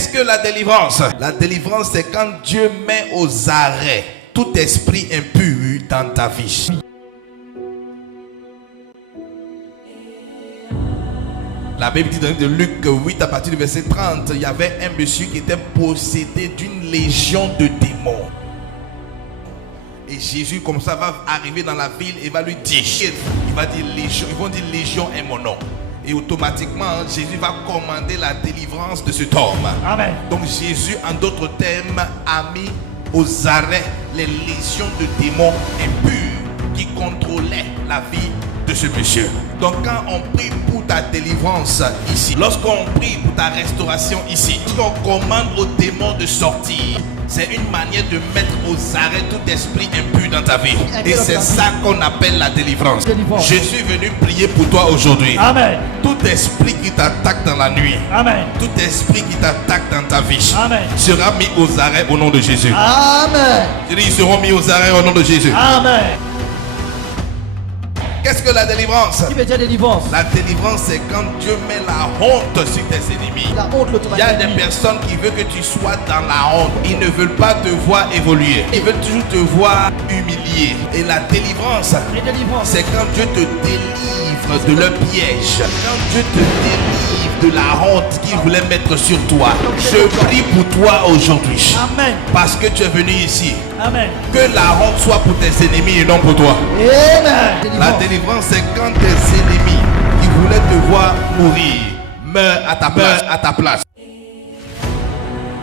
Qu'est-ce que la délivrance? La délivrance, c'est quand Dieu met aux arrêts tout esprit impur dans ta vie. La Bible dit dans le livre de Luc 8 à partir du verset 30, il y avait un monsieur qui était possédé d'une légion de démons. Et Jésus comme ça va arriver dans la ville et va lui dire, il va dire légion, ils vont dire légion est mon nom. Et automatiquement Jésus va commander la délivrance de cet homme. Amen. Donc Jésus en d'autres termes a mis aux arrêts les légions de démons impurs qui contrôlaient la vie de ce monsieur. Donc quand on prie pour ta délivrance ici, lorsqu'on prie pour ta restauration ici, lorsqu'on commande aux démons de sortir, c'est une manière de mettre aux arrêts tout esprit impur dans ta vie. Et c'est ça qu'on appelle la délivrance. Je suis venu prier pour toi aujourd'hui. Amen. Tout esprit qui t'attaque dans la nuit, Amen. tout esprit qui t'attaque dans ta vie, Amen. sera mis aux arrêts au nom de Jésus. Amen. Je dis, ils seront mis aux arrêts au nom de Jésus. Amen. Qu'est-ce que la délivrance? Qui veut dire délivrance? La délivrance, c'est quand Dieu met la honte sur tes ennemis. La honte, Il y a des personnes qui veulent que tu sois dans la honte. Ils ne veulent pas te voir évoluer. Ils veulent toujours te voir humilié. Et la délivrance, Les délivrances. c'est quand Dieu te délivre de leur piège. Quand Dieu te délivre de la honte qu'il voulait mettre sur toi. Je prie pour toi aujourd'hui. Amen. Parce que tu es venu ici. Amen. Que la honte soit pour tes ennemis et non pour toi. Amen. La délivrance, c'est quand tes ennemis qui voulaient te voir mourir meurent à ta place.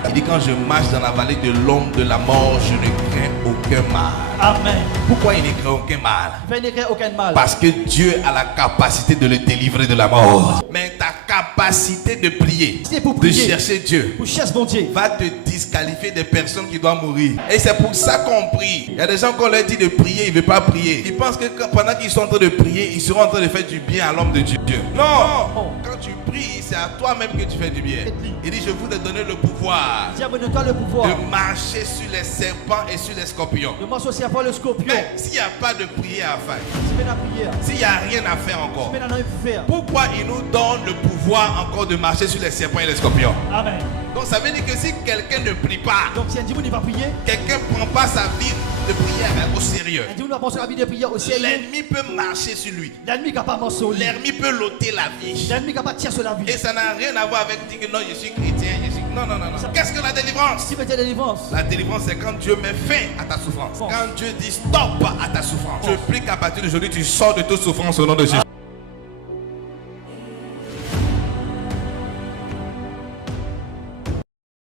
Il dit, quand je marche dans la vallée de l'ombre de la mort, je ne crains aucun mal. Amen. Pourquoi il ne craint aucun mal? Il ne craint aucun mal. Parce que Dieu a la capacité de le délivrer de la mort. Mais ta capacité de prier, C'est pour de prier. chercher Dieu, Pour chercher mon Dieu. va te disqualifier des personnes qui doivent mourir. Et c'est pour ça qu'on prie. Il y a des gens qu'on leur dit de prier, ils ne veulent pas prier. Ils pensent que pendant qu'ils sont en train de prier, ils seront en train de faire du bien à l'homme de Dieu. Non. Quand tu pries, c'est à toi-même que tu fais du bien. Il dit, je vous ai donné le pouvoir Diable, donne-toi le pouvoir. de marcher sur les serpents et sur les scorpions. De marcher aussi avant le scorpion. Mais s'il n'y a pas de prière à faire, Tu mets la prière. s'il n'y a rien à faire encore, Tu mets la prière pour faire. pourquoi il nous donne le pouvoir encore de marcher sur les serpents et les scorpions? Amen. Donc ça veut dire que si quelqu'un ne prie pas, Donc si un diable ne va prier, quelqu'un ne prend pas sa vie de prière au sérieux, un diable ne va pas sur la vie de prière au sérieux. l'ennemi peut marcher sur lui. L'ennemi n'est pas mort. L'ennemi peut l'ôter la vie. L'ennemi n'est pas tirer sur la vie. Et ça n'a rien à voir avec dire que non, je suis chrétien, je suis... Non. Qu'est-ce que la délivrance? Qui veut dire délivrance? La délivrance, c'est quand Dieu met fin à ta souffrance. Quand Dieu dit stop à ta souffrance. Je prie qu'à partir d'aujourd'hui, tu sors de toute souffrance au nom de Jésus.